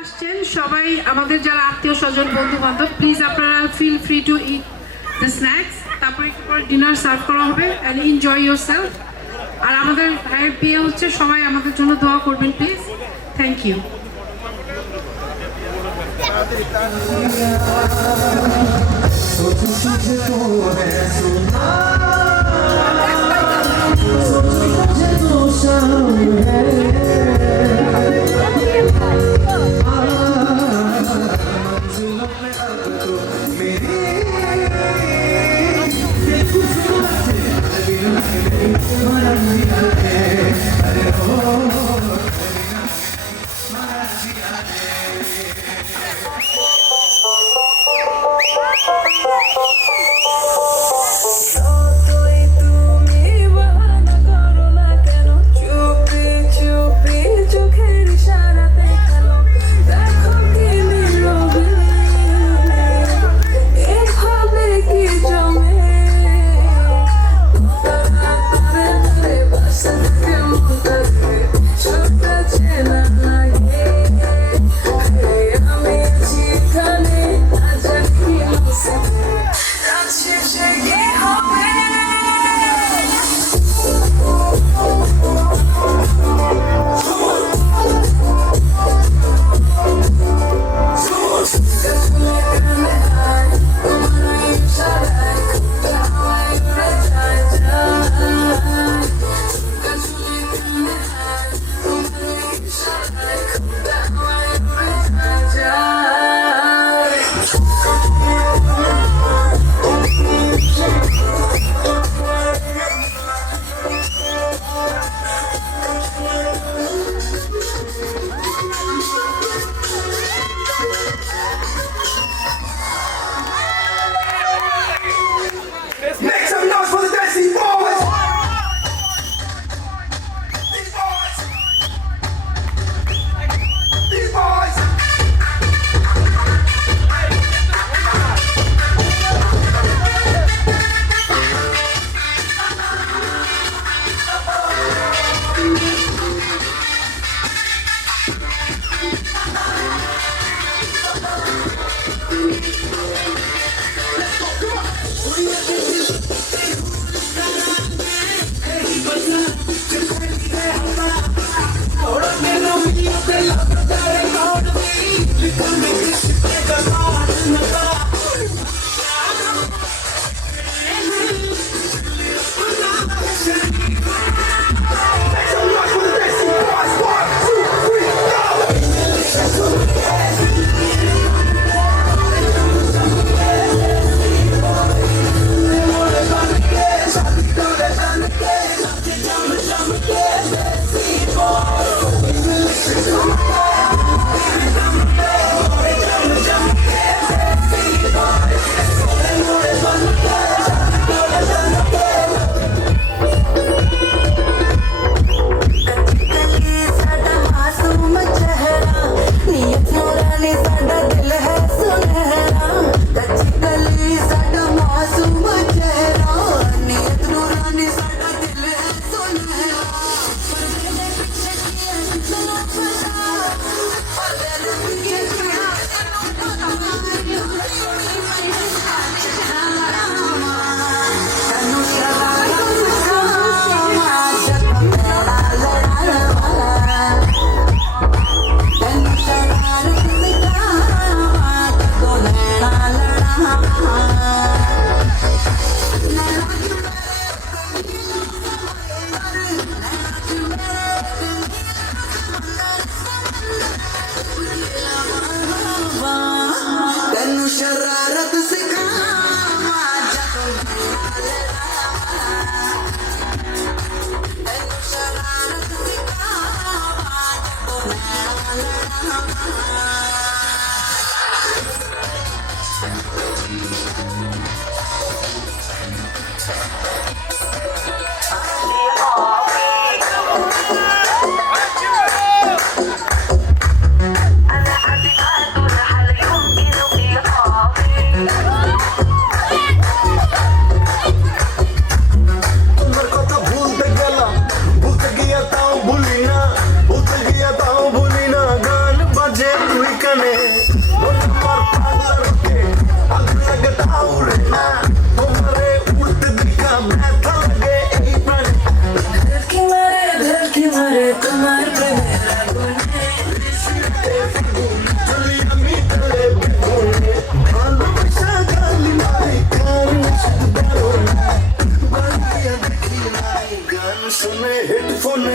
আসছেন সবাই আমাদের যারা আত্মীয় স্বজন বন্ধু বান্ধব প্লিজ আপনারা feel free to eat the snacks তারপরে একটু পরে ডিনার সার্ভ করা হবে অ্যান্ড এনজয় ইউর সেলফ আর আমাদের ভাইয়ের বিয়ে হচ্ছে সবাই আমাদের জন্য দোয়া করবেন প্লিজ থ্যাংক ইউ धड़कने पर पागल के आग लगता उड़े ना तुम्हारे उड़ते दिखा मैं था लगे यही पर धड़की मारे तुम्हारे पे मेरा गुने चली अम्मी तले बिगुने आलू बचा गाली मारे कान सुधारो ना बालियां देखी लाई गान सुने हेडफोन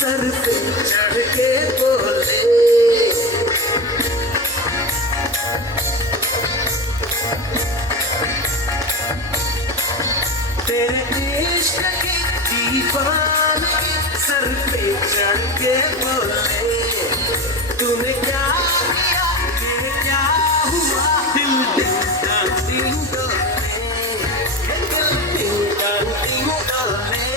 सर पे चढ़ के बोले तेरे इश्क की दीवानगी सर पे चढ़ के बोले तूने क्या किया ये क्या हुआ दिल दिल दिल डोले दिल दिल डोले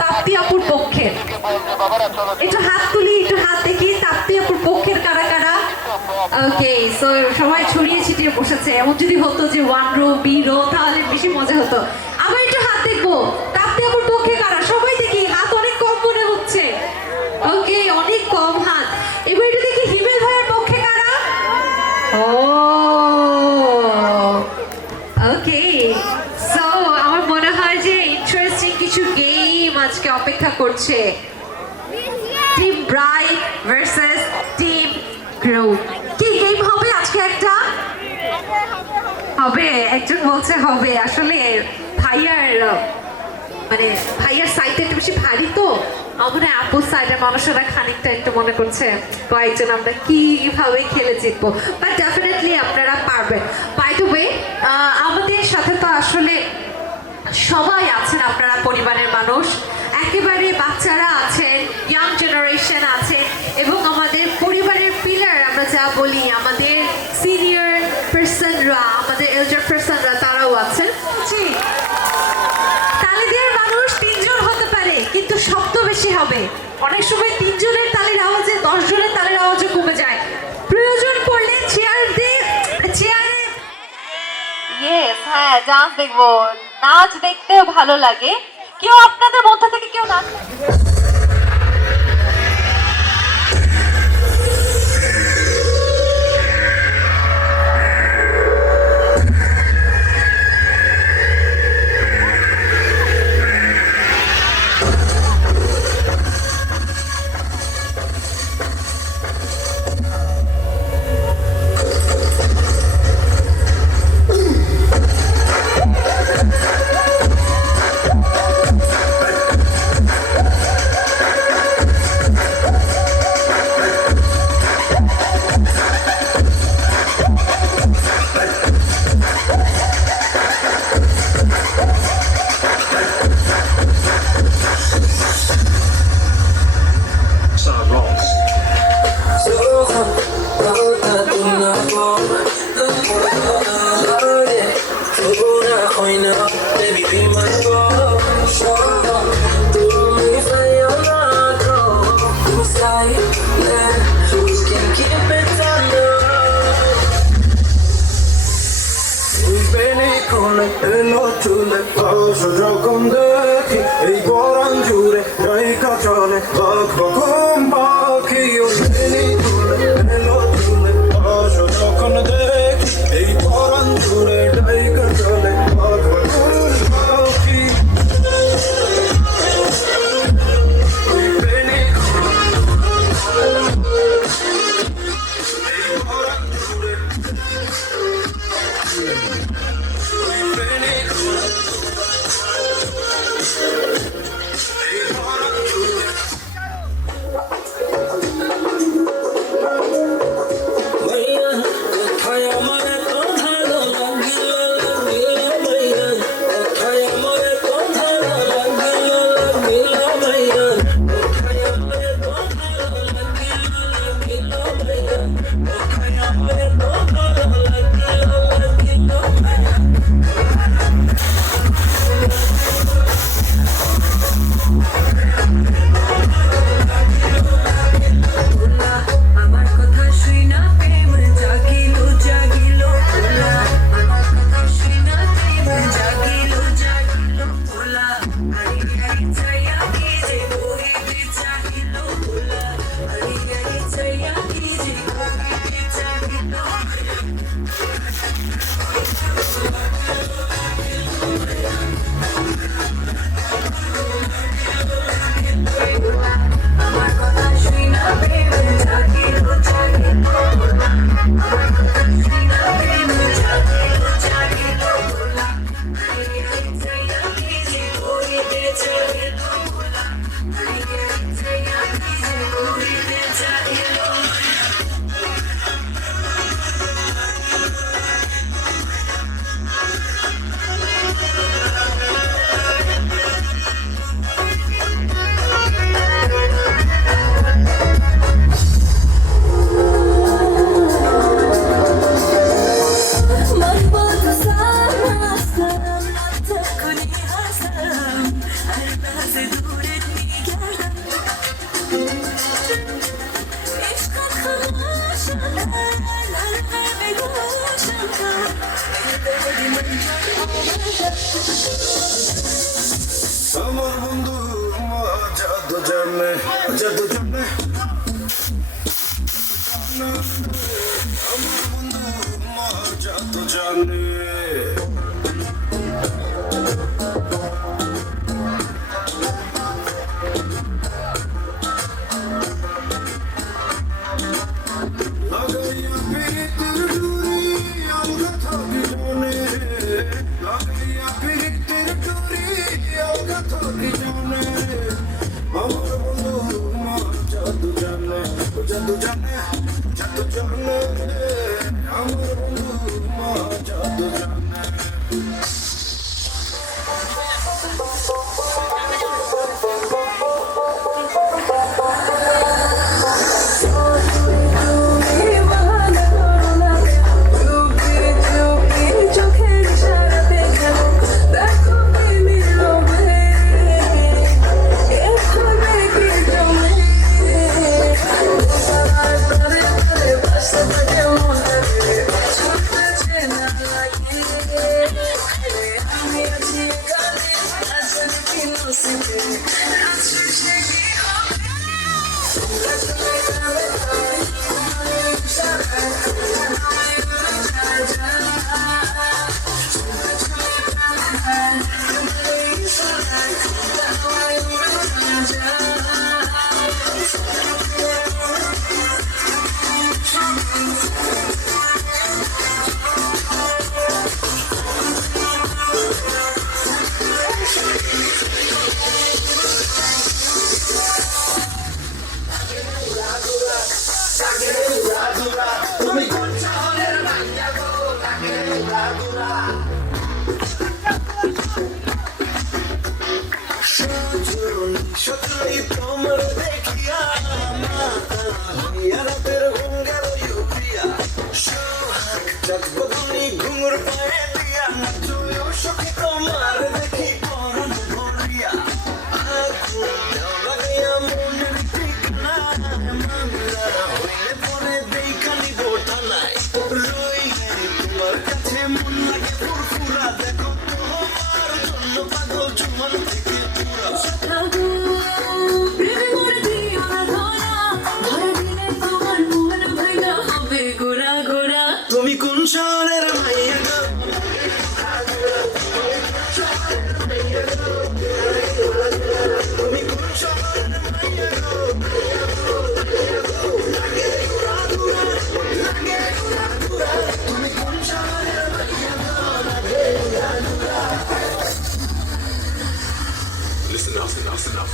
তাপ্তি আপুর পক্ষের একটু হাত তুলি, একটু হাত দেখি। তাপ্তি আপুর পক্ষের কারা কারা? ওকে, সো সবাই ছড়িয়ে ছিটিয়ে বসেছে। এমন যদি হতো যে 1 রো বি রো তাহলে বেশি মজা হতো। আবার একটু হাত দেখবো। তাপ্তি আপুর পক্ষে কারা? সবাই দেখি, হাত অনেক কম মনে হচ্ছে। ওকে, অনেক কম হাত। এবার একটু দেখি হিমেল ভাইয়ের পক্ষে কারা? ও ওকে, সো আমার মনে হয় যে ইন্টারেস্টিং কিছু গেম আজকে অপেক্ষা করছে। Team bright versus team grow. কি গেম হবে আজকে? একটা হবে, একজন বলছে হবে। আসলে ভাইয়ার মানে ভাইয়ার সাইডটা একটু বেশি ভারী তো আমার আপুর সাইডের মানুষেরা খানিকটা একটু মনে করছে কয়েকজন আমরা কিভাবে খেলে জিতবো, বাট ডেফিনেটলি আপনারা পারবেন। বাই দ্য ওয়ে, আমাদের সাথে তো আসলে সবাই আছেন, আপনারা পরিবারের মানুষ, একেবারে বাচ্চারা আছেন, ইয়াং জেনারেশন আছে, এবং আমাদের পরিবারের পিলার আমরা যা বলি, আমাদের সিনিয়র পার্সনরা, আমাদের এল্ডার পার্সনরা তারাও আছেন। তালি দেওয়ার মানুষ 3 জন হতে পারে, কিন্তু শব্দ বেশি হবে। অনেক সময় 3 জনের তালির আওয়াজে 10 জনের তালির আওয়াজে কমে যায়। প্রয়োজন পড়লে চেয়ারে হ্যাঁ ডান্স দেখবো, নাচ দেখতেও ভালো লাগে। কেউ আপনাদের মধ্যে থেকে কেউ নাচ যখন দেখি এই গরম জুড়ে রাইকা চলে বাঘ বকম পাখি এলো চুলে যখন দেখি এই গরম জুড়ে রাইকা চলে বাঘ বকম পাখি আমার বন্ধু জাদু জানে জাদু জানে আমার বন্ধু জাদু জানে Got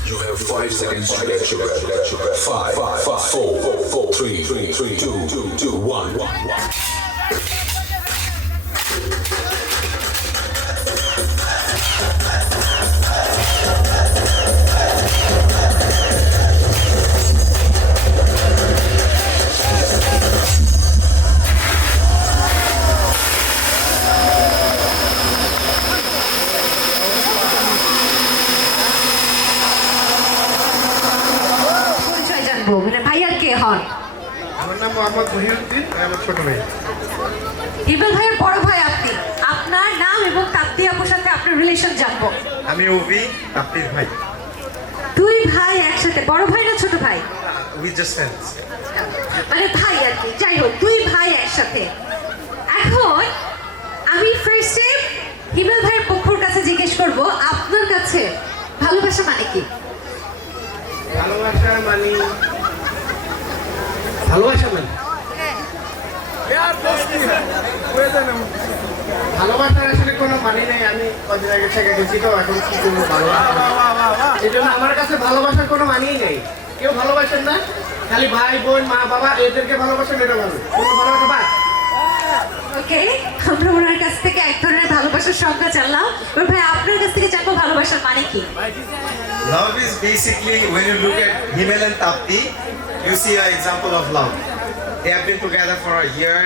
You have 5 seconds to get your breath. 5, 4, 3, 2, 1. পরিচয় জানবো মানে ভাইয়ার কে হন? আমার নাম মোহাম্মদ মহিউদ্দিন, আমি আমার ছোট ভাই। হিমেল ভাইয়ের বড় ভাই আপনি। আপনার নাম এবং তাপ্তি আপুর সাথে আপনার রিলেশন জানবো। আমি অভি, তাপ্তির ভাই। দুই ভাই একসাথে, বড় ভাই না ছোট ভাই? We just friends. মানে ভাই আর কি, যাই হোক দুই ভাই একসাথে। এখন আমি ফার্স্টে হিমেল ভাইয়ের পক্ষর কাছে জিজ্ঞেস করব, আপনার কাছে ভালোবাসা মানে কি? ভালোবাসা মানে ভালোবাসার আসলে কোনো মানে নেই। আমি কদিন আগে শেখা গেছি তো, এখন কি করবো ভালোবাসা। এই জন্য আমার কাছে ভালোবাসার কোনো মানেই নেই। কেউ ভালোবাসেন না, খালি ভাই বোন মা বাবা এদেরকে ভালোবাসেন, এটা ভালো। কোনো ভালোবাসা বাদ। ওকে, আমরা ওনার কাছ থেকে এক ধরনের ভালোবাসার সংজ্ঞা জানলাম। এবার ভাই আপনার কাছ থেকে জানবো ভালোবাসার মানে কি? Love is basically when you look at Himel and Tapti, you see an example of love. They have been together for a year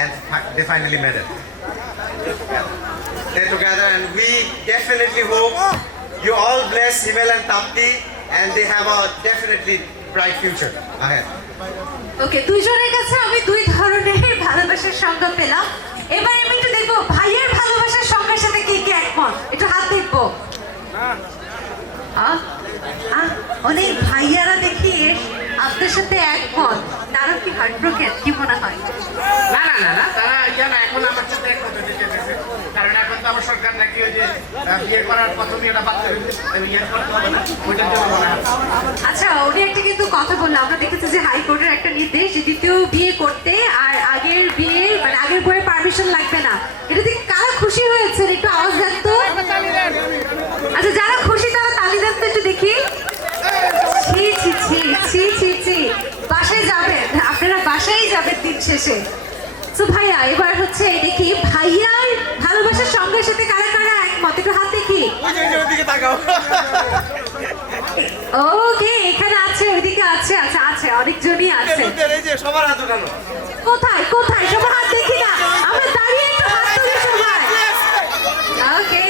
and they finally met it. They're together and we definitely hope you all bless Himel and Tapti and they have a definitely bright future ahead. ওকে, দুইজনের কাছে আমি দুই ধরনের ভালোবাসার সংজ্ঞা পেলাম। এবার আমি একটু দেখবো ভাইয়ের ভালোবাসার সংজ্ঞার সাথে কে কে একমত, একটু হাত দেখবো। অনেক ভাইয়ারা দেখি আপনার সাথে একমত, তারা কি হার্টব্রোকেন, কি মনে হয়? না না না না, তারা জানা এখন আমার সাথে এক কথা ঠিক আছে। কারণ এখন তো আমার সরকার নাকি ওই যে বিয়ে করার প্রথমে এটা বাদ করে দিচ্ছে, বিয়ে করতে হবে না, ওইটার জন্য মনে হয়। আচ্ছা, উনি একটা কিন্তু কথা বললো, আমরা দেখেছি যে হাইকোর্টের একটা নির্দেশ যে দ্বিতীয় বিয়ে করতে আর আগের বিয়ে মানে আগের বইয়ের পারমিশন লাগবে না। এটা থেকে কারা খুশি হয়েছে একটু আওয়াজ দেন তো। আচ্ছা, যারা খুশি তারা তালি দেন তো একটু দেখি। ছি ছি ছি ছি ছি ছি, বাসায় যাবেন আপনারা, বাসায় যাবেন দিন শেষে। তো ভাইয়া এবার হচ্ছে দেখি ভাইয়ার ভালোবাসার সঙ্গের সাথে কারা কারা একমত, একটু হাত দেখি। ওকে, এখানে আছে, ওইদিকে আছে, আচ্ছা আছে, অনেকজনই আছে। সবার হাত উঠানো। কোথায় কোথায় সবার হাত দেখি না, আমরা দাঁড়িয়ে একটু হাত তুলি সবাই। ওকে,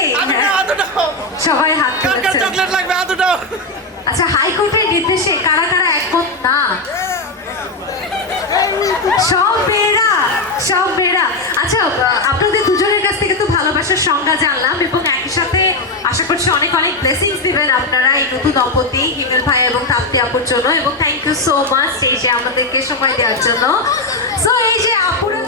সবাই হাত তুলেছে। আচ্ছা, হাইকোর্টের নির্দেশে কারা কারা একমত না? সব মেয়েরা। আচ্ছা, আপনাদের দুজনের কাছ থেকে তো ভালোবাসার সংজ্ঞা জানলাম এবং একই সাথে আশা করছি অনেক অনেক ব্লেসিংস দিবেন আপনারা এই নতুন দম্পতি হিমেল ভাই এবং তাপ্তি আপুর জন্য। এবং থ্যাংক ইউ সো মাচ এই যে আমাদেরকে সময় দেওয়ার জন্য। সো এই যে আপুরা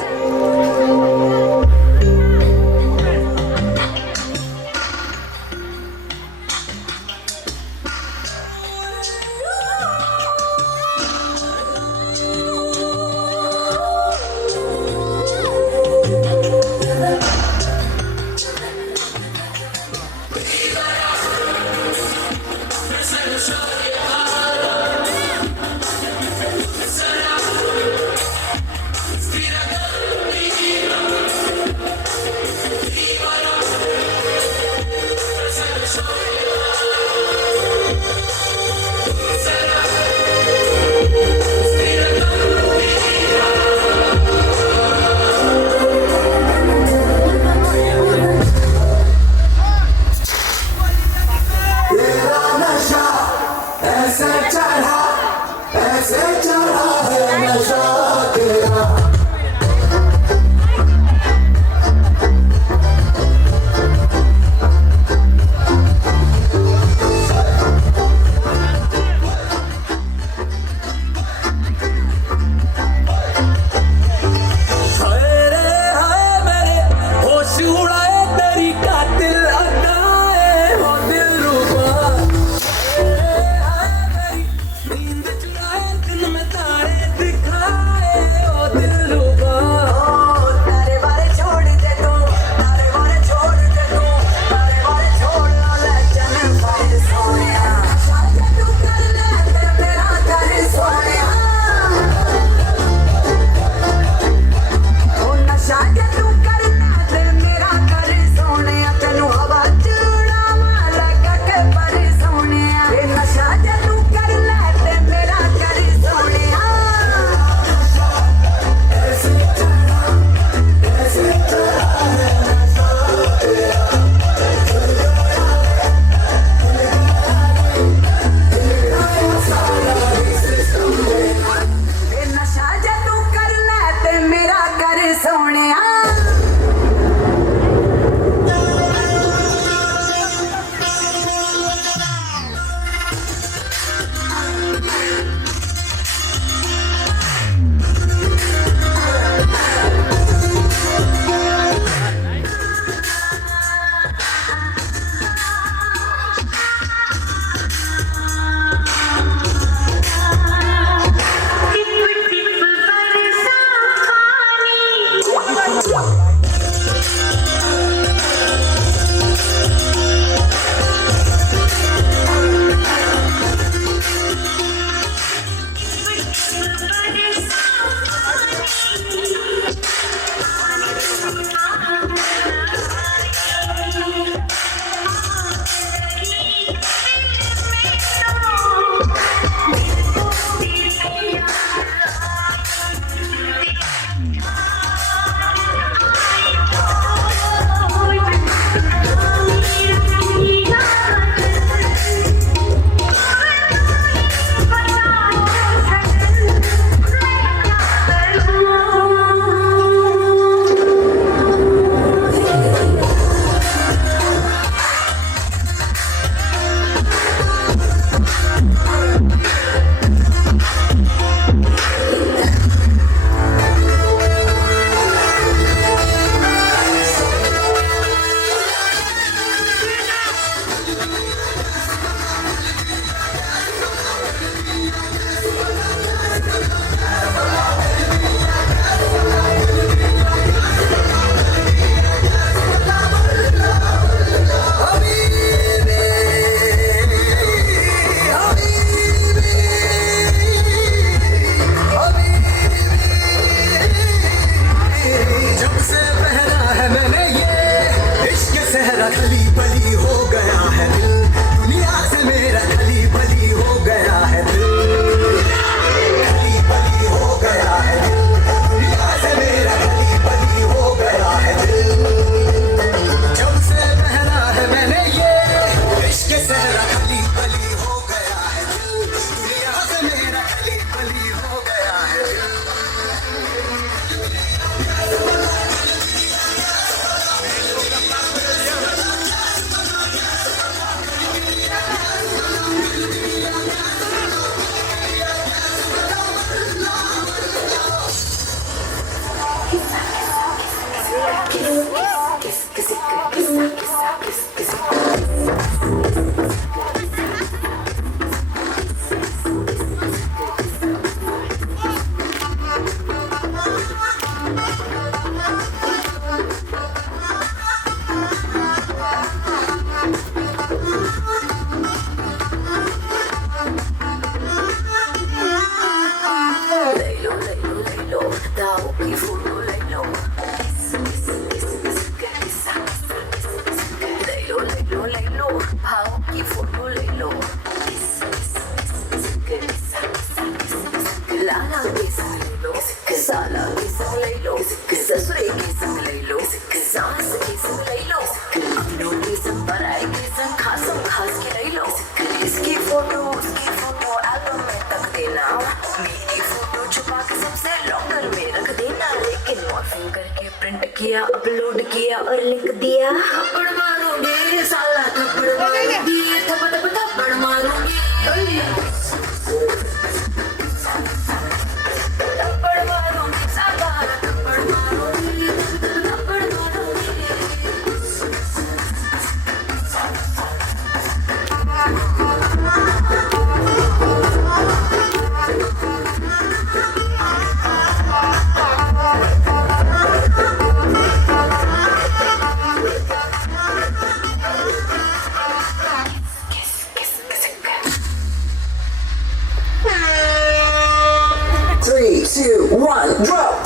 मेरा खली बली हो गया है दिल दुनिया से मेरा खली बली हो गया है दिल खली बली हो गया है दिल दुनिया से मेरा खली बली हो गया है दिल जब से पहना है मैंने ये इश्क सहरा खली बली हो गया है दिल दुनिया से मेरा खली बली हो गया है दिल इसकी फोटो एल्बम में तक देना मेरी फोटो छुपा के सबसे लॉकर में रख देना लेकिन मॉर्फिंग करके प्रिंट किया अपलोड किया और लिख दिया थप्पड़ मारूंगी साला थप्पड़ मारूंगी थप्पड़ मारूंगी थप्पड़ मारूंगी साला थप्पड़ मारूंगी थप्पड़ मारूंगी Three, two, one, drop!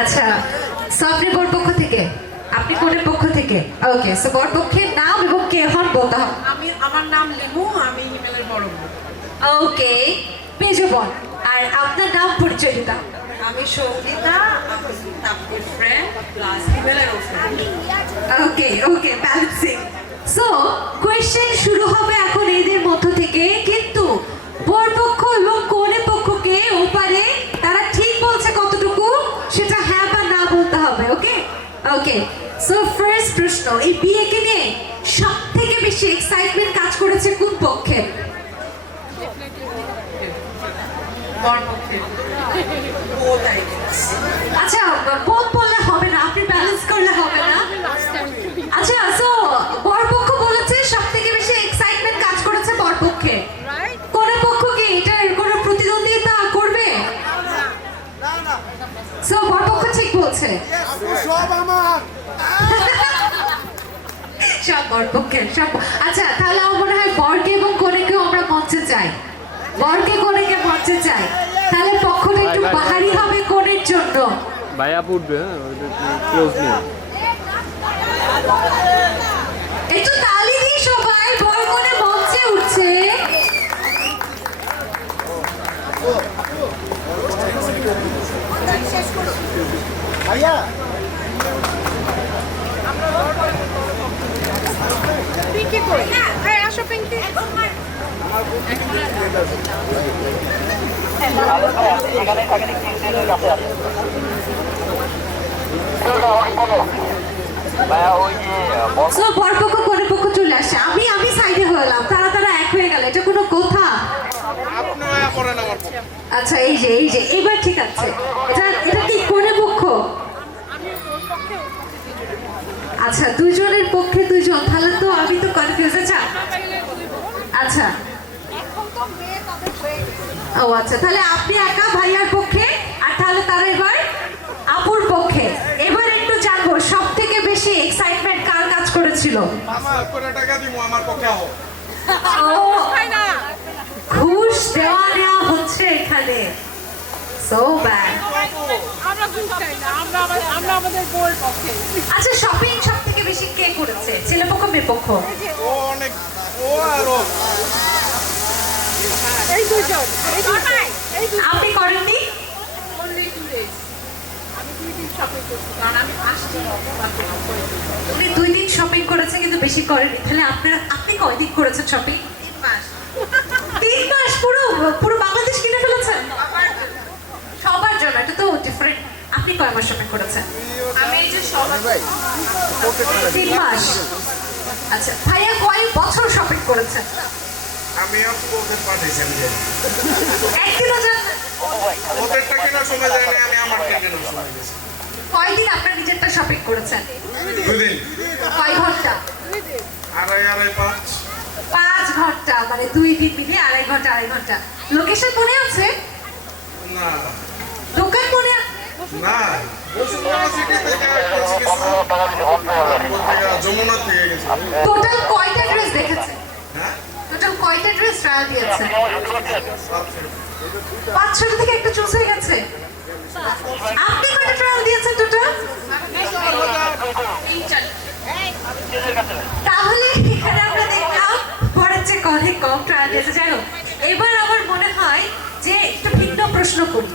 আচ্ছা সাবরি বোর পক্ষ থেকে আপনি কোনের পক্ষ থেকে ওকে সো বর পক্ষের নাম এবং কে হন বলতে হবে আমার নাম লিমু আমি হিমেলের বড় বোন ওকে পেজো বোন আর আপনার নাম পরিচয় দিতাম আমি সঙ্গীতা আমি তাপের ফ্রেন্ড প্লাস হিমেলের ফ্রেন্ড ওকে ওকে ব্যালেন্সিং সো কোয়েশ্চেন শুরু হবে এখন এদের মধ্য থেকে কিন্তু বরপক্ষ এবং কনে পক্ষকে ওপারে তারা ঠিক বলছে কতটুকু সেটা হ্যাঁ বা না বলতে হবে ওকে ওকে সো ফার্স্ট প্রশ্ন এই বিয়েকে নিয়ে সব থেকে বেশি এক্সাইটমেন্ট কাজ করেছে কোন পক্ষে বরপক্ষের আচ্ছা বোধ বললে হবে না আপনি ব্যালেন্স করলে হবে না আচ্ছা সো বরপক্ষ বলেছে সব থেকে বেশি এক্সাইটমেন্ট কাজ করেছে বরপক্ষে কোন পক্ষ কি এটার কোনো প্রতিদ্বন্দ্বিতা করবে সো বরপক্ষ ঠিক বলছে সব বরপক্ষের সব আচ্ছা তাহলে আমার মনে হয় বরকে এবং কনেকেও আমরা মঞ্চে চাই বরকে কনেকে মঞ্চে চাই তাহলে পক্ষটা একটু বাহারি হবে কোনের জন্য ভাইয়া পড়বে ক্লোজলি একটু তালি দিই সবাই বর কোনে মঞ্চে উঠছে ভাইয়া পিঙ্কি কই এই আসো পিঙ্কি সো বরপক্ষ কনেপক্ষ চলে আসছে, আমি সাইডে হলাম, তারা এক হয়ে গেল, এটা কোনো কথা? আচ্ছা এই যে এবার ঠিক আছে, এটা কি কনেপক্ষ? আচ্ছা দুজনের পক্ষে দুজন, তাহলে তো আমি তো কনফিউজ। আচ্ছা ও আচ্ছা, তাহলে আপনি একা ভাইয়ার পক্ষে, আর তাহলে তারা এবার আপুর পক্ষে। এবার একটু জানবো সব থেকে বেশি এক্সাইটমেন্ট কার কাজ করেছিল? ও, ঘুষ দেওয়া নেওয়া হচ্ছে এখানে, সো ব্যাড। আচ্ছা শপিং সব থেকে বেশি কে করেছে, ছেলে পক্ষ মেয়ে পক্ষ? আপনি করেননি? উনি 2 দিন শপিং করেছে কিন্তু বেশি করেনি, তাহলে আপনি কয়দিন করেছেন শপিং? 3 মাস পুরো বাংলাদেশ কিনে ফেলেছেন সবার জন্য, এটা তো ডিফারেন্ট। আপনি কয় মাস শপিং করেছেন? আমি এই যে 3 মাস। আচ্ছা ভাইয়া কয় বছর শপিং করেছেন? আমি ওদের পাঠাইছি, আমি জানি একদিনও জানেন? ওদেরটা কেনার সময় যায় না, আমি আমার কেনার সময় গেছি। কয়দিন আপনার নিজেরটা শপিং করেছেন? 2 দিন। কয় ঘন্টা? আড়াই 5 ঘন্টা, মানে 2 দিন মিলিয়ে 2.5 ঘন্টা। লোকেশন মনে আছে? না দোকান মনে আছে? না, বসুন্ধরা সিটি থেকে যমুনা থেকে গেছে। টোটাল কয়টা ড্রেস দেখেছেন? হ্যাঁ, টোটাল কয়টা ড্রেস ট্রায়াল দিয়েছেন? 5-6 থেকে একটা চুজ হয়ে গেছে। আপনি কয়টা ট্রায়াল দিয়েছেন টোটাল? তাহলে এখানে আমরা দেখলাম পরের চেয়ে অনেক কম ট্রায়াল দিয়েছে। যাই হোক, এবার আমার মনে হয় যে একটু ভিন্ন প্রশ্ন করি।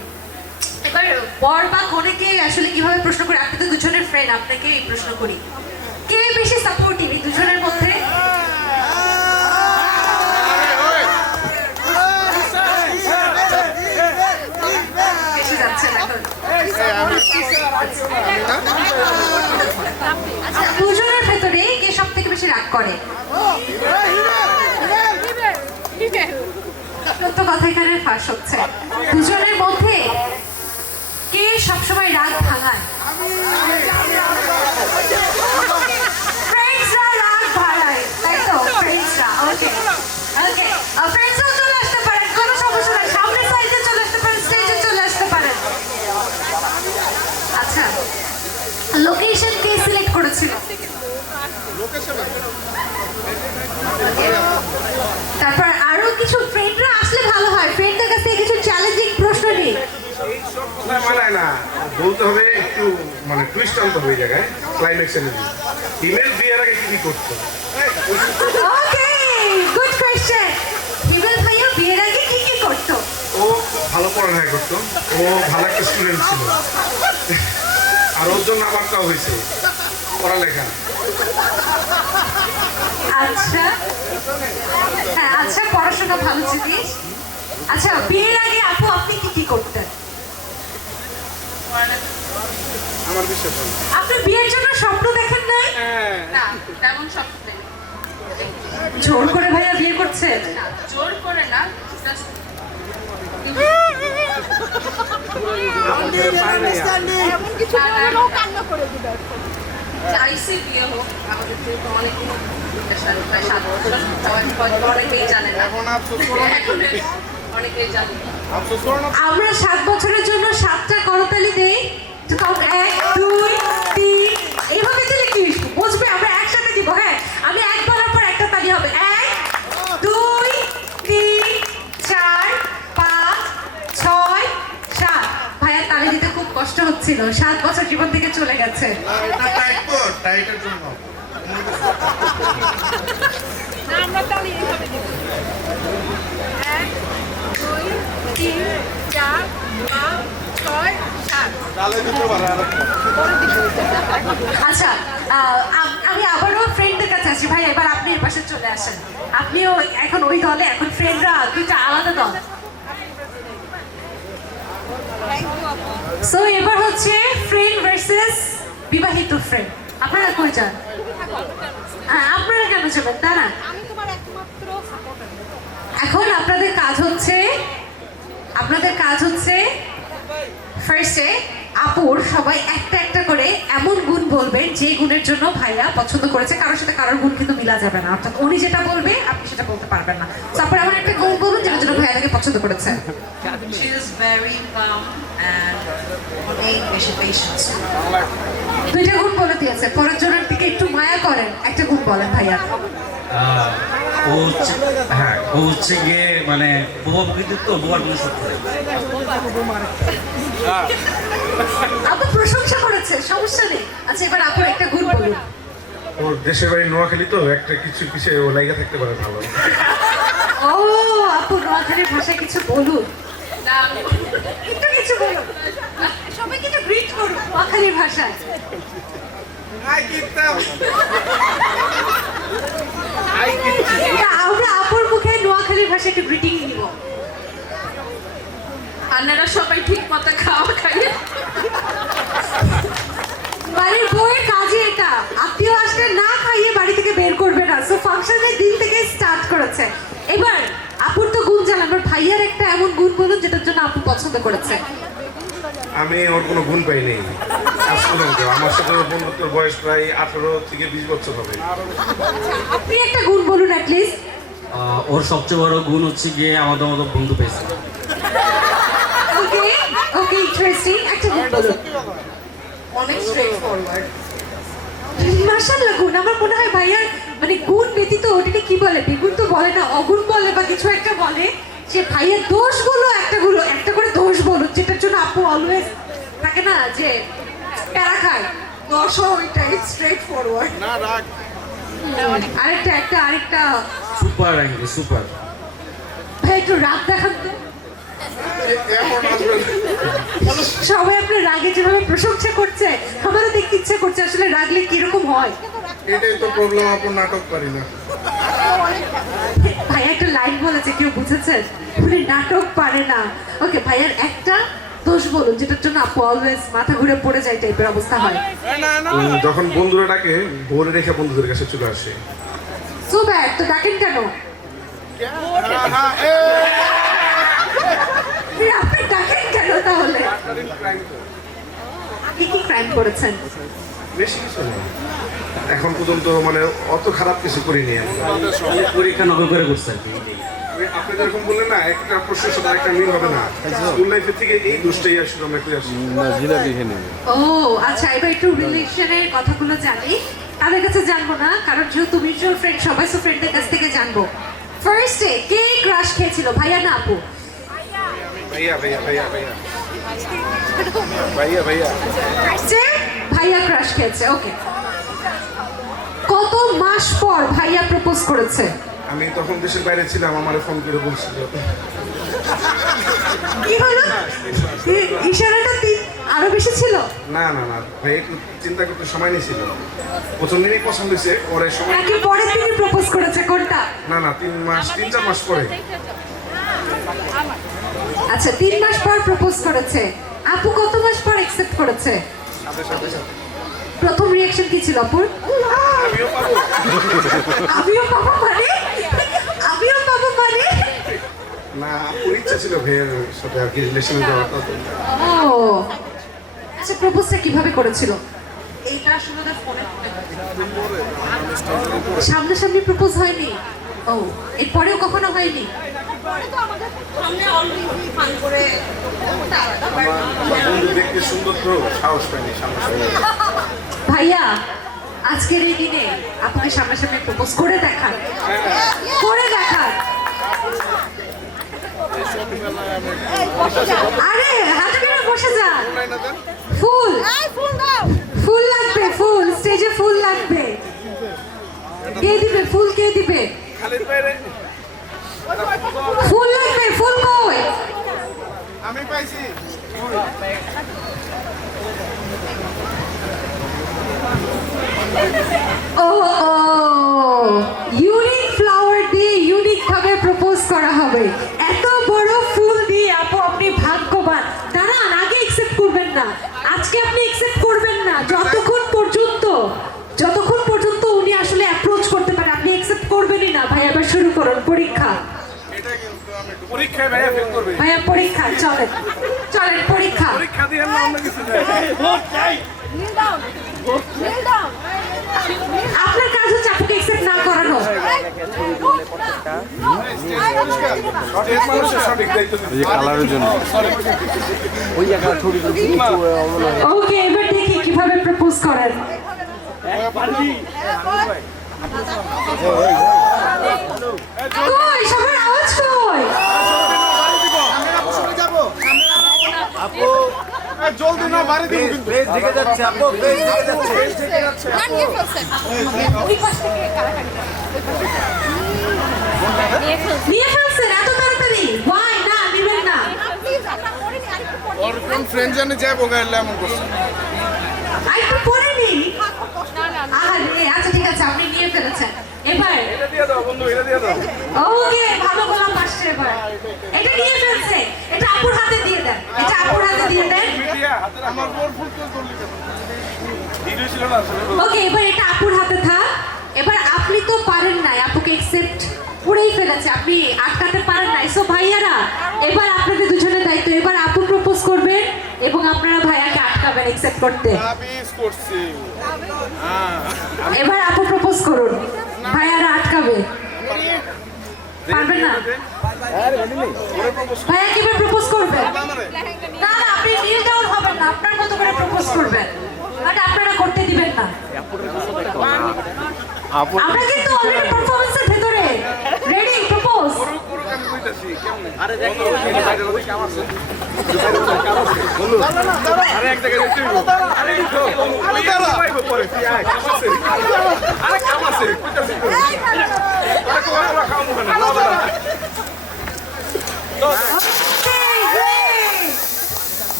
এবার বর বা কনেকে আসলে কিভাবে প্রশ্ন করি, আপনি তো দুজনের ফ্রেন্ড, আপনাকে এই প্রশ্ন করি, কে বেশি সাপোর্টিভ এই দুজনের মধ্যে? এসে যাচ্ছেন এখন। আচ্ছা দুজনের ভেতরে কে সব থেকে বেশি রাগ করে? সত্য কথা এখানে ফাঁস হচ্ছে। দুজনের মধ্যে কে সবসময় রাগ ভাঙায়? ফ্রেন্ডসরা রাগ ভাঙায়, তাই তো? ফ্রেন্ডসরা, ওকে ওকে, ফ্রেন্ডসরা চলে আসতে পারেন, কোনো সমস্যা নাই, সামনের সাইডে চলে আসতে পারেন, স্টেজে চলে আসতে পারেন। আচ্ছা লোকেশন কে সিলেক্ট করেছিল? তারপর আরো কিছু ফ্রেন্ডরা আসলে ভালো হয়, ফ্রেন্ডদের কাছ থেকে কিছু চ্যালেঞ্জিং প্রশ্ন নিই। মানায় না, বলতে হবে একটু, মানে টুইস্ট আনতে হবে এই জায়গায়, ক্লাইম্যাক্স এনে দিই। হিমেল বিয়ের আগে কি করতো? ওকে, গুড কোশ্চেন। হিমেল ভাইয়া বিয়ের আগে কি করতো? ও ভালো পড়ালেখা করতো, ও ভালো একটা স্টুডেন্ট ছিল, আর ওর জন্য আমারটাও হয়েছে পড়ালেখা। আচ্ছা হ্যাঁ, আচ্ছা পড়াশোনা ভালো জিনিস। আচ্ছা বিয়ের আগে আপু আপনি কি করতেন? আমার বিশ্বাস হয় আপনি বিয়ের জন্য স্বপ্ন দেখেন নাই? না তেমন স্বপ্ন নেই। জোর করে ভাইয়া বিয়ে করছেন? না, জোর করে না, just চাইছি বিয়ে হোক, আমাদের যেহেতু অনেক প্রায় 7 বছর, সবাই অনেকেই জানে না, এখন অনেকেই জানে না। আমরা 7 বছরের জন্য 7টা করতালি দেই। 1 2 3 এইভাবে দিলে কি বুঝবে? আমরা একসাথে দিব। হ্যাঁ, আমি এক বলার পর একটা তালি হবে। 1 2 3 4 5 6 7। ভাইয়া তালি দিতে খুব কষ্ট হচ্ছিল, 7 বছর জীবন থেকে চলে গেছে। এটা টাইট তো, টাইটের জন্য না, আমরা তাহলে এইভাবে দিব। 1 2 3 4 5 6 7। আচ্ছা আমি আবারও ফ্রেন্ডদের কাছে আসি। ভাই এবার আপনি এর পাশে চলে আসেন, আপনিও এখন ওই দলে, এখন ফ্রেন্ডরা দুইটা আলাদা দল। সো এবার হচ্ছে ফ্রেন্ড ভার্সেস বিবাহিত ফ্রেন্ড, আপনারা কই যান? হ্যাঁ, আপনারা কেন যাবেন? দাঁড়ান, এখন আপনাদের কাজ হচ্ছে ফার্স্টে আপুর সবাই একটা একটা করে এমন গুণ বলবেন যে গুণের জন্য ভাইয়া পছন্দ করেছে। কারোর সাথে কারোর গুণ কিন্তু মিলা যাবে না, অর্থাৎ উনি যেটা বলবে আপনি সেটা বলতে পারবেন না। তারপর এমন একটা গুণ বলুন যেটার জন্য ভাইয়া তাকে পছন্দ করেছে। She is very calm and অনেক বেশি patience. দুইটা গুণ বলে দিয়েছে, পরের জনের দিকে একটু মায়া করেন, একটা গুণ বলেন ভাইয়া। ও হচ্ছে গিয়ে মানে বোবা প্রকৃতির, তো বোবার কোনো সত্য নেই। আপু প্রশংসা করেছে, সমস্যা নেই। আচ্ছা, এবার আপুর একটা গুণ বলুন। ওর দেশের বাড়ি নোয়াখালী, তো একটা কিছু পিছিয়ে ও লাইগা থাকতে পারে ভালো। ও আপু নোয়াখালীর ভাষায় কিছু বলুন, একটু কিছু বলুন, সবাইকে একটু গ্রিট করুন নোয়াখালীর ভাষায়। আমরা আপুর মুখে নোয়াখালীর ভাষায় একটু গ্রিটিং নিব। আপনারা সবাই ঠিক মতো খাওয়া খাইয়ে বাড়ির বউয়ের কাজই এটা, আত্মীয় আসলে না খাইয়ে বাড়ি থেকে বের করবে না। সো ফাংশনের দিন থেকে স্টার্ট করেছে। এবার আপুর তো গুণ জানান, আমার ভাইয়ার একটা এমন গুণ বলুন যেটার জন্য আপু পছন্দ করেছে। আমি ওর কোনো গুণ পাইনি। আমার সাথে ওর বন্ধুত্বের বয়স প্রায় 18 থেকে 20 বছর হবে। আপনি একটা গুণ বলুন অ্যাটলিস্ট। ওর সবচেয়ে বড় গুণ হচ্ছে গিয়ে আমাদের মতো বন্ধু পেয়েছে। ওকে ওকে, ইন্টারেস্টিং, একটা গুণ বলুন। অনেক স্ট্রেট ফরওয়ার্ড। মাশাআল্লাহ, গুণ আমার মনে হয় ভাইয়ার মানে গুণ ব্যতীত ওটাকে কি বলে, বেগুন তো বলে না, অগুণ বলে বা কিছু একটা বলে, যে ভাইয়ের দোষগুলো একটা করে দোষ বলুন যেটার জন্য আপু অলওয়েজ থাকে না যে প্যারা খায়। দশও ওইটাই স্ট্রেট ফরওয়ার্ড। আরেকটা সুপার অ্যাঙ্গেল, সুপার। ভাই একটু রাগ দেখান তো। সবাই আপনার রাগে যেভাবে প্রশংসা করছে, আমারও দেখতে ইচ্ছে করছে আসলে রাগলে কিরকম হয়। এটাই তো প্রবলেম, আপন নাটক পারি না। ভাইয়া একটা লাইন বলেছে, কেউ বুঝেছেন? উনি নাটক পারে না। ওকে, ভাইয়ার একটা দোষ বলুন যেটার জন্য আপু অলওয়েজ মাথা ঘুরে পড়ে যায় টাইপের অবস্থা হয়। যখন বন্ধুরা ডাকে, বউরে রেখে বন্ধুদের কাছে চলে আসে। সো ব্যাড, তো ডাকেন কেন? আপনি ডাকেন কেন তাহলে? আপনি কি ক্রাইম করেছেন? বেশি কিছু না, এখন পর্যন্ত মানে অত খারাপ কিছু করিনি। পরীক্ষা নকল করে করছে। আপনি যেরকম বললেন না, একটা প্রশ্নের সাথে একটা মিল হবে না। স্কুল লাইফের থেকে এই দুষ্টাই আসলে আমরা একটু আসি। ও আচ্ছা, এবার একটু রিলেশনের কথাগুলো জানি। তাদের কাছে জানবো না, কারণ যেহেতু মিউচুয়াল ফ্রেন্ড সবাই, সো ফ্রেন্ডদের কাছ থেকে জানবো। ফার্স্টে কে ক্রাশ খেয়েছিল, ভাইয়া না আপু? ভাইয়া ভাইয়া ভাইয়া ভাইয়া ভাইয়া ভাইয়া ফার্স্টে ভাইয়া ক্রাশ খেয়েছে। ওকে, কত মাস পর ভাইয়া প্রপোজ করেছে? আমি তখন দেশের বাইরে ছিলাম, আমার ফোন করে বলছিল। কি হলো? ইশারাটা আরো বেশি ছিল? না না না ভাই, একটু চিন্তা করতে সময় নিয়েছিল। প্রথম দিনই পছন্দ হয়েছে, পরে সময়। নাকি পরে তিনি প্রপোজ করেছে, কোনটা? না না, 3-4 মাস পরে। আচ্ছা, 3 মাস পর প্রপোজ করেছে। আপু কত মাস পর অ্যাকসেপ্ট করেছে? প্রথম রিঅ্যাকশন কি ছিল আপুর? আমিও পাবো মানে? না, আপুর ইচ্ছা ছিল ভাইয়ের সাথে আর কি রিলেশনে যাওয়ার। ও আচ্ছা, প্রপোজটা কিভাবে করেছিল? এইটা আসলে ওদের ফোনে সামনাসামনি প্রপোজ হয়নি? ও, এরপরেও কখনো হয়নি? সামনে অলরেডি ফান করে বন্ধু দেখতে সুন্দর, তো সাহস পাইনি সামনাসামনি। ভাইয়া আজকের এই দিনে আপনাকে সামনাসামনি প্রপোজ করে দেখান, আরে হাত ধরে বসে যান। ফুল লাগবে, ফুল স্টেজে ফুল লাগবে। কে দিবে ফুল? কে দিবে ফুল? লাগবে ফুল, কই? আমি পাইছি। ও ইউনিক ফ্লাওয়ার দিয়ে ইউনিক ভাবে প্রপোজ করা হবে। এত বড় ফুল দিয়ে আপু আপনি ভাগ্যবান। দাঁড়ান, আগে অ্যাকসেপ্ট করবেন না, আজকে আপনি অ্যাকসেপ্ট করবেন না যতক্ষণ চলেন চলেন পরীক্ষা পরীক্ষা দিয়ে না অন্য কিছু দেয় আপনার কাজ হচ্ছে আপুকে অ্যাকসেপ্ট না করানো সঠিক মানুষের সঠিক দায়িত্ব দিতে এই কালারের জন্য ওই জায়গা ছবি ওকে এবার দেখি কিভাবে প্রপোজ করেন কই সবার আওয়াজ কই জলদি না বাড়ি দিন কিন্তু বেশ দিকে যাচ্ছে আপু বেশ দিকে যাচ্ছে বেশ দিকে যাচ্ছে নিয়ে ফেলছেন এত তাড়াতাড়ি ওয়াই না নিবেন না ওর কোন ফ্রেন্ড জানে যাবো গাইলে এমন করছে আরেকটু পরে নি আরে আচ্ছা ঠিক আছে আপনি নিয়ে ফেলেছেন এবার এটা দিয়ে দাও বন্ধু এটা দিয়ে দাও ওকে ভালো গোলাপ আসছে এবার এটা নিয়ে ফেলছে এটা আপুর হাতে দিয়ে দেন এটা আপুর হাতে দিয়ে দেন মিডিয়া হাতে আমার বোর ফুল তো চললি কেন ভিডিও ছিল না আসলে ওকে এবার এটা আপুর হাতে থাক এবার আপনি তো পারেন না আপুকে অ্যাকসেপ্ট পুরেই ফেলেছে আপনি আটকাতে পারেন না সো ভাইয়ারা এবার আপনাদের দুজনের দায়িত্ব এবার আপু প্রপোজ করবেন এবং আপনারা ভাইয়াকে আটকাবেন অ্যাকসেপ্ট করতে আবিস করছি এবার আপু প্রপোজ করুন ভাইয়ারা আটকাবে পারবেন না ভাইয়া কিভাবে প্রপোজ করবেন না না আপনি নীল ডাউন হবেন না আপনার মতো করে প্রপোজ করবেন বাট আপনারা করতে দিবেন না আমরা কিন্তু অলরেডি পারফরম্যান্সের ভিতরে রেডি প্রপোজ পুরো আমি কইতাছি কেমনে আরে দেখো কাম আছে আরে এক জায়গায় যাচ্ছি আরে আমি দাঁড়া পাইবো পরে কাম আছে আরে কাম আছে কইতাছি আরে কোলা খাও মুখে না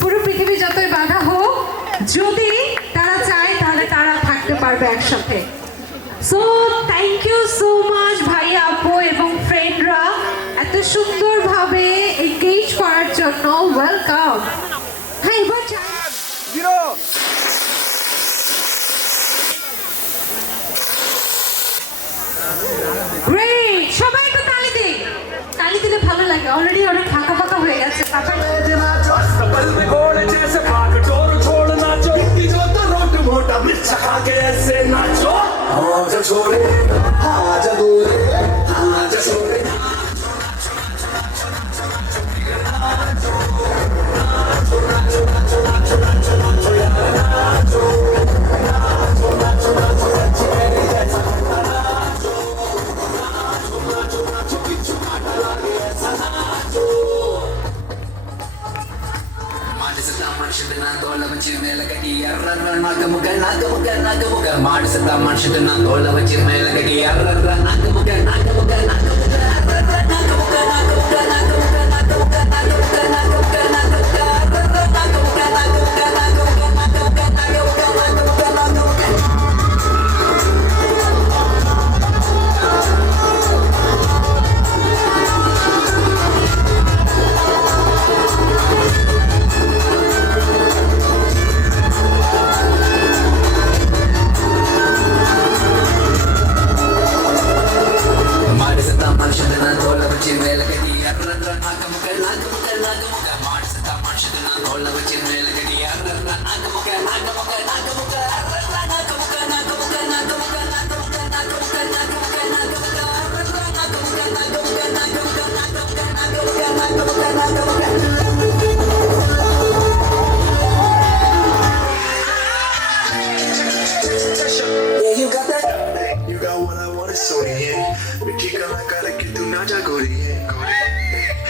পুরো পৃথিবী যতই বাধা হোক যদি তারা চায় তাহলে তারা থাকতে পারবে একসাথে so thank you so much ভাইয়া আপু এবং ফ্রেন্ডরা এত সুন্দরভাবে এনগেজ করার জন্য ওয়েলকাম হ্যাঁ এবার জিরো গ্রেট সবাই একটু তালি দিন তালি দিলে ভালো লাগে অলরেডি অনেক ফাঁকা ফাঁকা হয়ে গেছে তারপর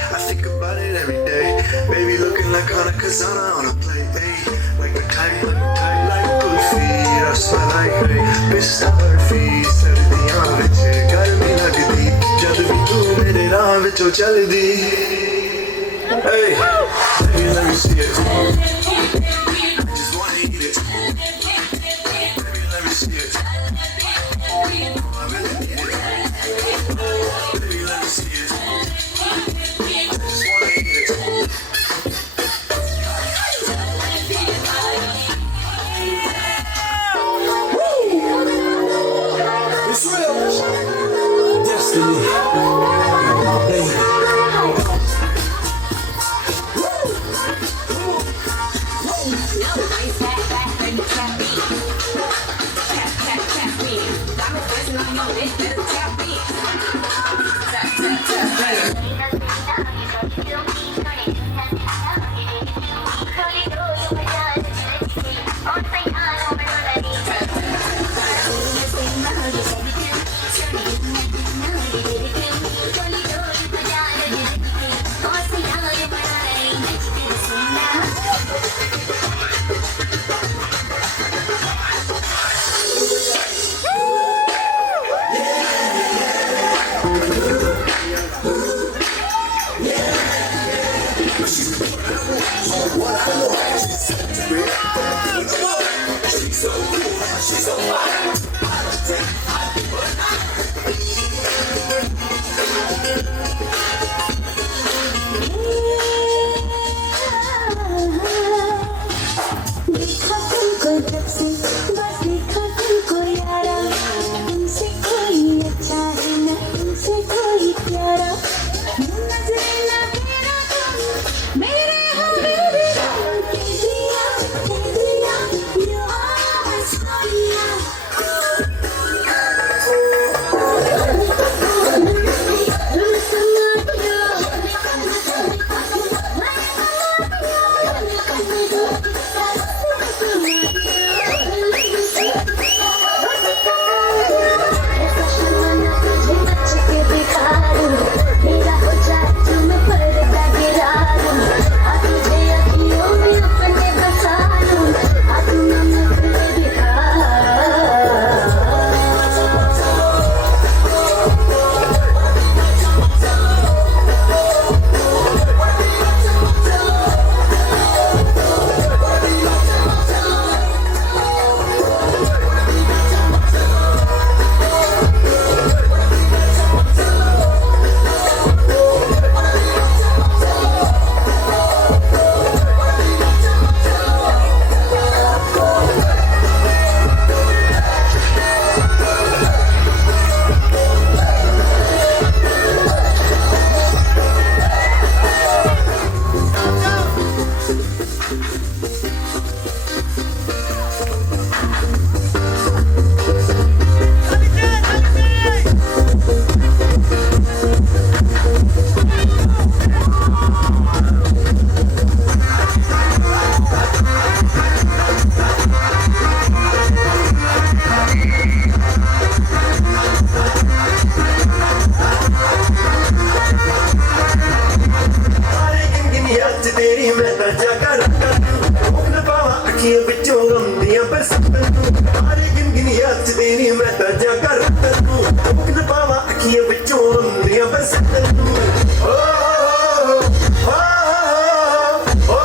I think about it every day. Baby looking like Hana Kazana on a plate. Hey, like a tight, like Kulfi. I smell like hey, Pista Barfi. सर्दियाँ विच गर्मी लगदी. जद भी तू मेरे राह विचों चलदी. Hey, baby let me see it. Just wanna eat it. Baby let me see it. I really need it. Baby let me see it. Just wanna eat it. It's real. Destiny. Baby. बस देखो तुमको यारा तुमसे कोई अच्छा है ना तुमसे कोई प्यारा नजर ना मेरा तुम मेरे हो मेरे के दिया you are my sonia मेरा हो जाए तुम पर्दा गिरा दूं आ तुझे अखियों में अपने बसा लूं आ तू मैं खुले दिखा तेरी मैं दर्जा कर मुगल पावा अखियों बिचों गंदियां बरसातां सारी जिंदगी याद तेरी मैं दर्जा कर मुगल पावा अखियों बिचों गंदियां बरसातां ओ ओ ओ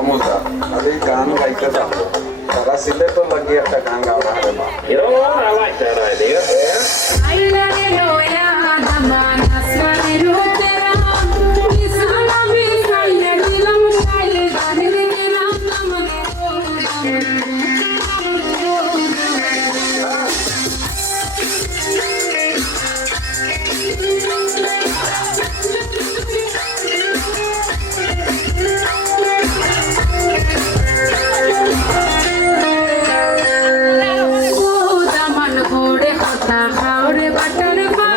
অমুতা আমি গান গাইতে যাবো তারা সিলেটও লাগিয়ে একটা গান গাওয়া হবে মা ঘোড়ে কথা খাওরে বাটার পা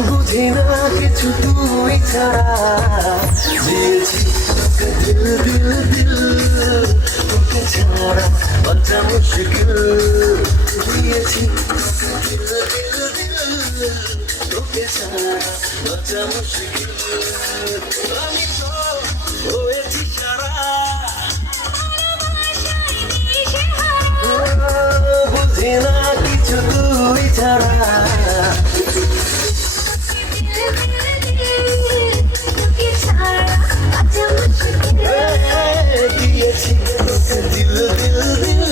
বুঝি না কিছু তুই ছাড়া দিয়েছি দিল দিল দিল তোকে ছাড়া বাঁচা মুশকিল দিয়েছি দিল দিল দিল তোকে ছাড়া বাঁচা মুশকিল আমি তো হয়েছি সারা বুঝি না কিছু তুই ছাড়া দিয়েছি দিল দিল দিল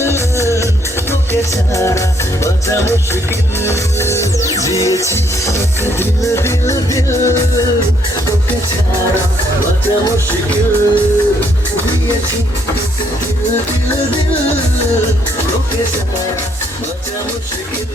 তোকে ছাড়া বাঁচা মুশকিল দিয়েছি দিল দিল দিল তোকে ছাড়া বাঁচা মুশকিল দিয়েছি দিল দিল দিল তোকে ছাড়া বাঁচা মুশকিল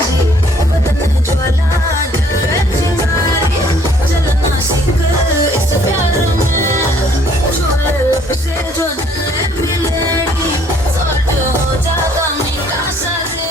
जी बदन है ज्वाला जल रहे चिंगारी जलना सीख इस प्यार में झोले लब से जो दिल मिलेगी सॉर्ट हो जाता मीठा साजे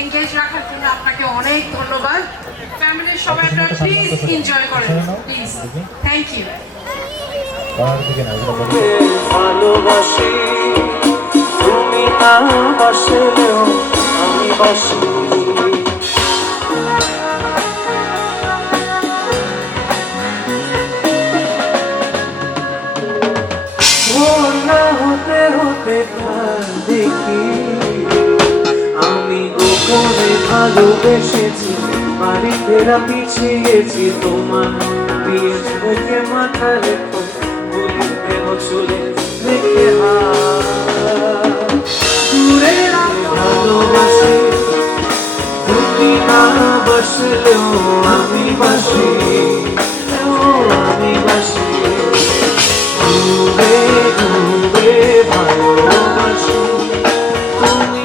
এনগেজ রাখার জন্য আপনাকে অনেক ধন্যবাদ ফ্যামিলির সবাই আপনারা প্লিজ এনজয় করেন প্লিজ থ্যাংক ইউ ভালোবাসি তুমি না বাসলেও আমি বাসি না হতে হতে দেখি আমি গোপনে ভালোবেসেছি বাড়ি ফেরা পিছিয়েছি তোমার বিয়ের মুখে মাথা রেখো বলতে চলে দেখে দূরে ভালোবাসি তুমি না বসলেও আমি বাসি আমি বাসি ডুবে ডুবে ভালোবাসি তুমি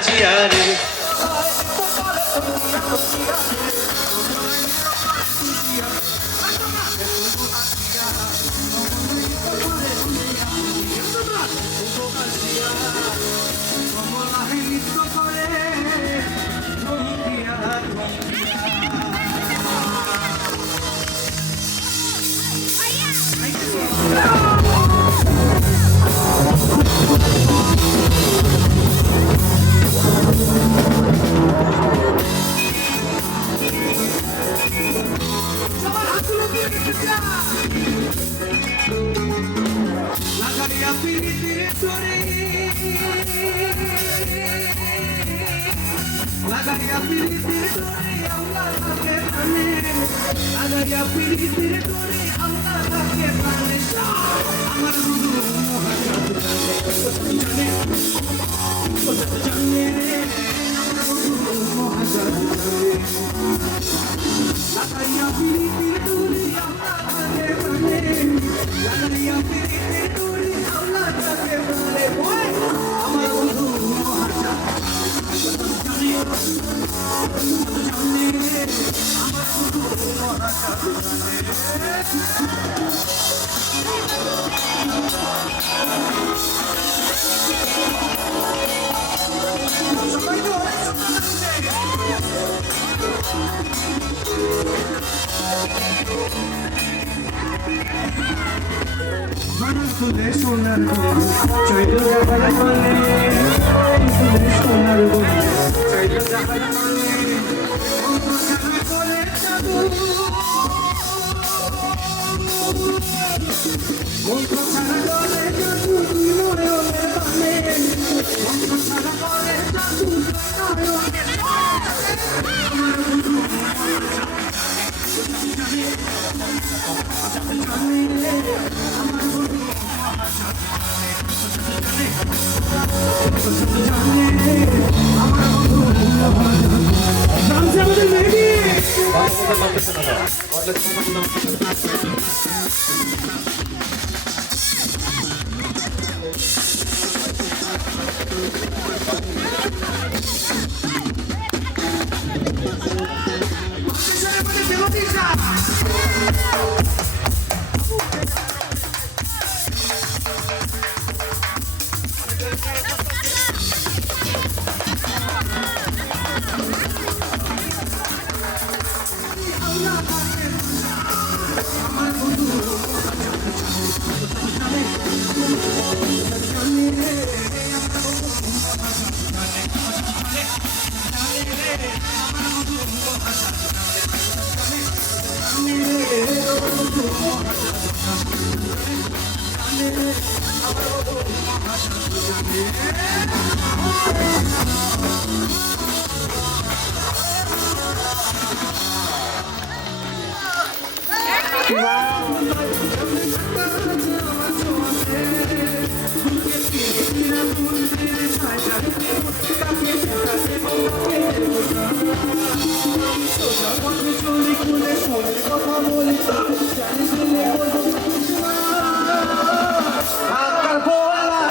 जिया रे লাগাইয়া পিরিতির করে আল্লাহ থাকে প্রাণে লাগাইয়া পিরিতির করে আল্লাহ থাকে প্রাণে আমার বন্ধু মহাসাদ জানে জানে আমার বন্ধু মহাসাদ জানে লাগাইয়া পিরিতির করে আল্লাহ থাকে প্রাণে লাগাইয়া পিরিতির করে আল্লাহ থাকে প্রাণে আমার বন্ধু মহাসাদ জানে আমার বন্ধু মহাসাদ তুলে সোনার গো চৈত জাগার মানে তুলে সোনার গো চৈত জাগার মানে অন্তর জাগা করে জাদু অন্তর ছাড়া করে জাদু তুই নয়নের বানে অন্তর ছাড়া করে জাদু নয়নের আমার বন্ধু জানে আমার বন্ধু Akar bola,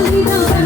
I'll